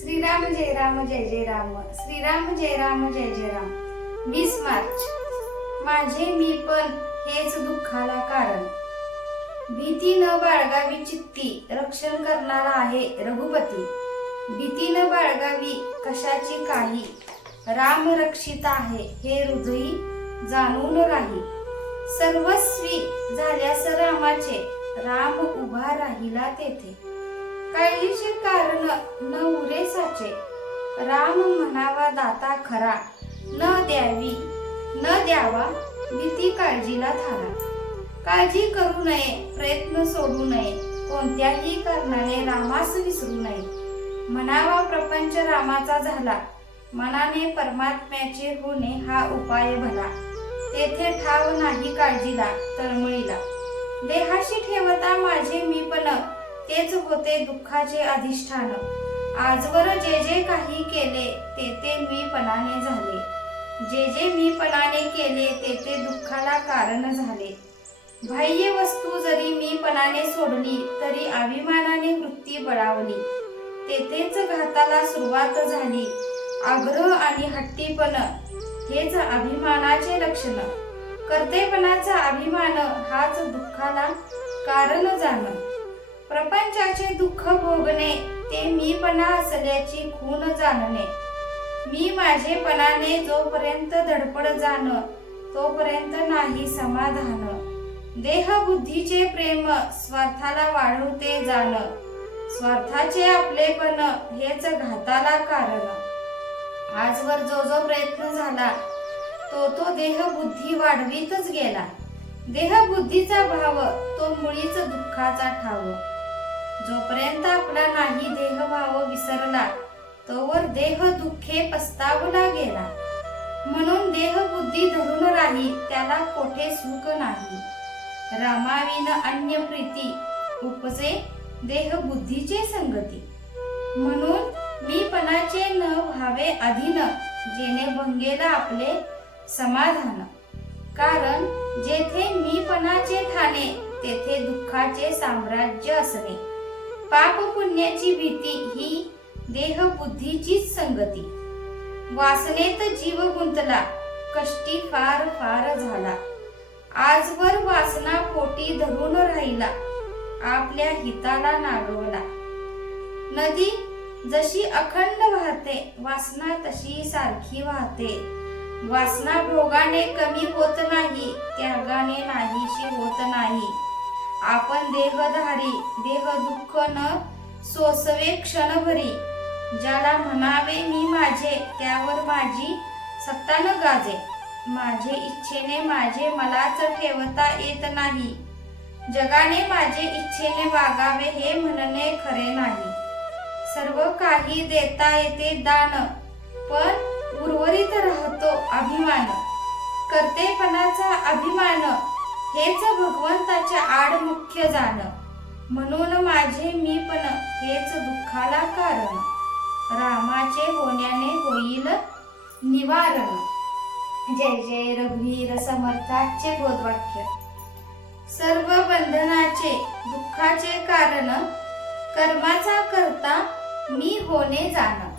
श्रीराम जय राम जय जय राम. श्रीराम जय राम जय जय राम. वीस मार्च. माझे मी पण हेच दुःखाला कारण. भीती न बाळगावी चित्ती रक्षण करणारा आहे रघुपती. भीती न बाळगावी कशाची काही? राम रक्षित आहे हे हृदयी जाणून राही. सर्वस्वी झाल्यास रामाचे राम उभा राहिला तेथे. काळजीचे कारण न उरे साचे राम म्हणावा दाता खरा. न द्यावी न द्यावा भीती काळजीला थारा. काळजी करू नये प्रयत्न सोडू नये. कोणत्याही कारणाने रामास विसरू नये. म्हणावा प्रपंच रामाचा झाला. मनाने परमात्म्याचे होणे हा उपाय भला. तेथे ठाव नाही काळजीला तळमळीला. देहाशी ठेवता माझे मी पण होते दुःखाचे अधिष्ठान. आजवर जे जे काही केले ते ते मीपणाने झाले. जे जे मीपणाने केले ते ते दुःखाला कारण झाले. बाह्य वस्तू जरी मीपणाने सोडली तरी अभिमानाने वृत्ती बळावली. तेथेच घाताला सुरुवात झाली. आग्रह आणि हट्टीपण हेच अभिमानाचे लक्षण. कर्तेपणाचा अभिमान हाच दुःखाला कारण जाणं. प्रपंचाचे दुःख भोगणे ते मीपणा असल्याची खून जाणणे. मी माझेपणाने जोपर्यंत धडपड जाण तोपर्यंत नाही समाधान. देह बुद्धीचे प्रेम स्वार्थाला वाढवते जाण. स्वार्थाचे आपलेपण हेच घाताला कारण. आजवर जो जो प्रयत्न झाला तो तो देह बुद्धी वाढवीतच गेला. देह बुद्धीचा भाव तो मुळीच दुःखाचा ठाव. जोपर्यंत आपला नाही देह भाव विसरला तोवर देह दुःखे पस्तावला गेला. म्हणून देह बुद्धी धरून राही त्याला कोठे सुख नाही. रामाविन अन्य प्रीती उपजे देह बुद्धीचे संगती. म्हणून मीपणाचे न व्हावे अधीन जेने भंगेला आपले समाधान. कारण जेथे मीपणाचे ठाणे तेथे दुःखाचे साम्राज्य असणे पाप पुण्याची भीती ही देह बुद्धीचीच संगती. वासनेत जीव गुंतला कष्टी फार फार झाला. आजवर वासना पोटी धरून राहिला आपल्या हिताला नागवला. नदी जशी अखंड वाहते वासना तशी सारखी वाहते. वासना भोगाने कमी होत नाही त्यागाने नाहीशी होत नाही. आपण देहधारी देह दुःख न सोसवे क्षणभरी. ज्याला म्हणावे मी माझे त्यावर माझी सत्ता न गाजे. माझे इच्छेने माझे मलाच ठेवता येत नाही. जगाने माझे इच्छेने वागावे हे म्हणणे खरे नाही. सर्व काही देता येते दान पण उर्वरित राहतो अभिमान. कर्तेपणाचा अभिमान हेच भगवंताच्या आड मुख्य जाण म्हणून माझे मी पण हेच दुःखाला कारण. रामाचे होण्याने होईल निवारण. जय जय रघुवीर समर्थाचे बोधवाक्य. सर्व बंधनाचे दुःखाचे कारण कर्माचा करता मी होणे जाण.